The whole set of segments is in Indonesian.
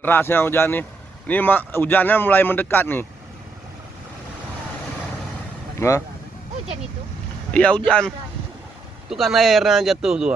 Derasnya hujan nih. Ini hujannya mulai mendekat nih. Nah. Hujan itu? Iya hujan. Itu kan airnya jatuh tuh.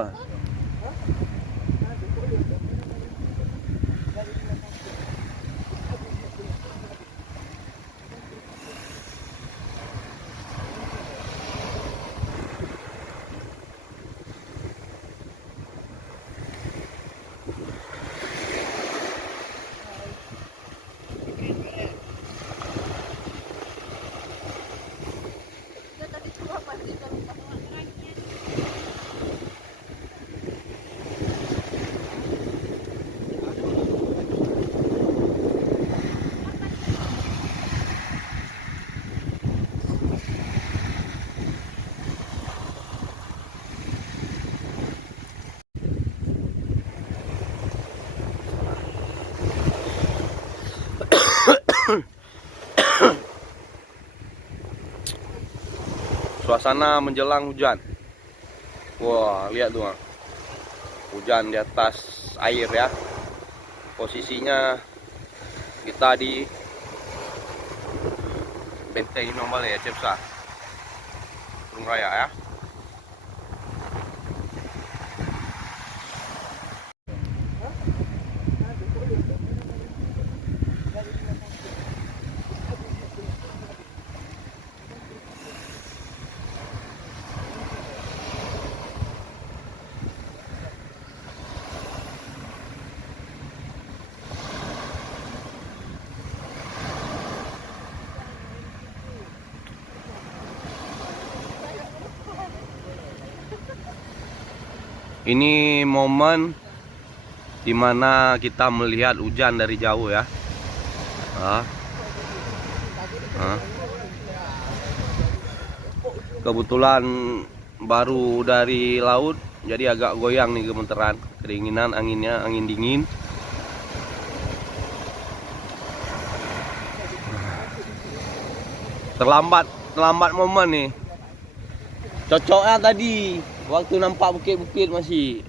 Suasana menjelang hujan. Wah, lihat tuh. Hujan di atas air ya. Posisinya kita di Benteng Inong ya, Cepsa. Burung Raya ya. Ini momen dimana kita melihat hujan dari jauh ya. Kebetulan baru dari laut, jadi agak goyang nih gemeteran, kedinginan, anginnya angin dingin. Terlambat momen nih. Cocoknya tadi waktu nampak bukit-bukit masih.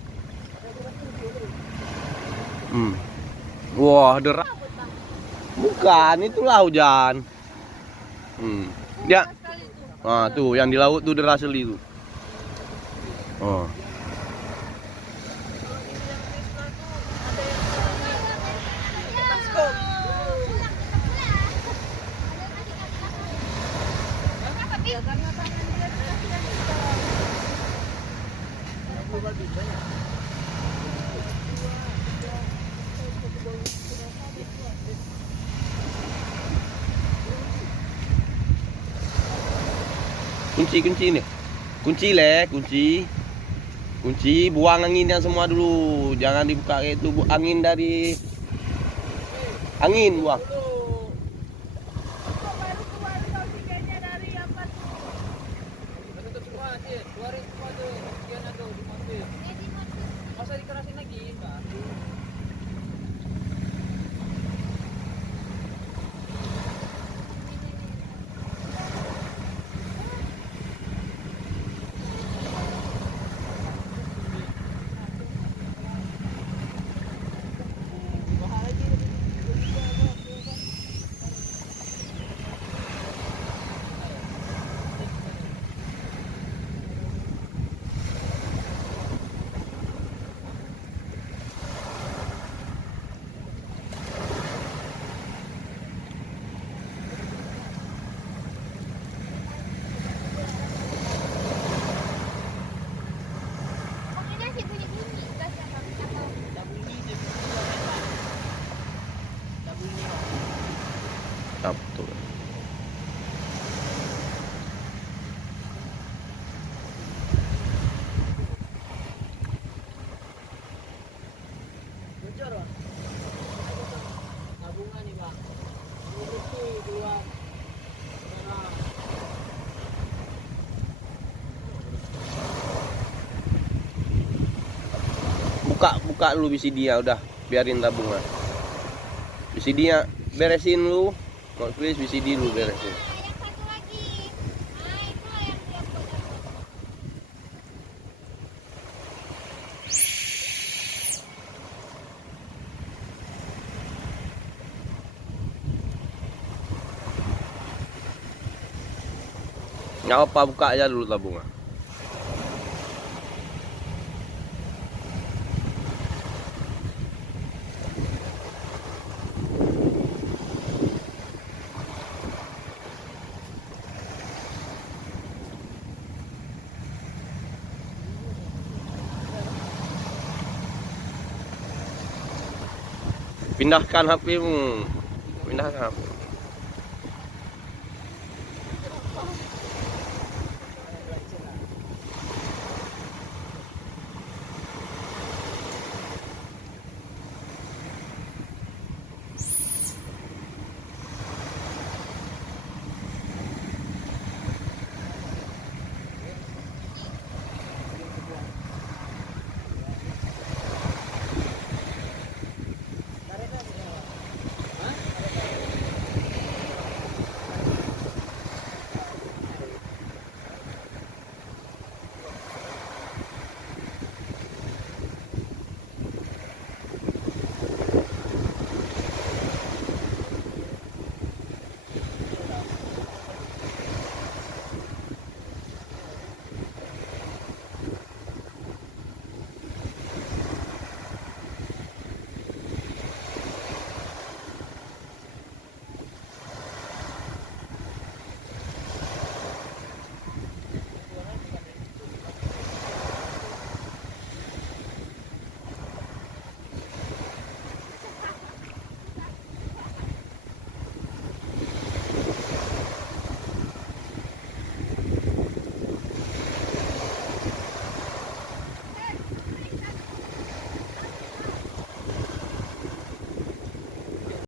Wah, deras. Bukan, itulah hujan. Dia. Nah, tuh yang di laut tuh deras sekali tuh. Oh. Kunci nih. Kunci, buang anginnya semua dulu. Jangan dibuka kayak itu. Angin dari angin buang. Masa dikerasin lagi, Pak? Betul. Tabungan nih, Bang. Ini keluar. Buka dulu BCD-nya udah, biarin tabungan. BCD-nya beresin lu. Mau please BCD dulu beresin. Nggak apa, buka aja dulu tabungnya. Pindahkan HP-mu. Pindahkan HP.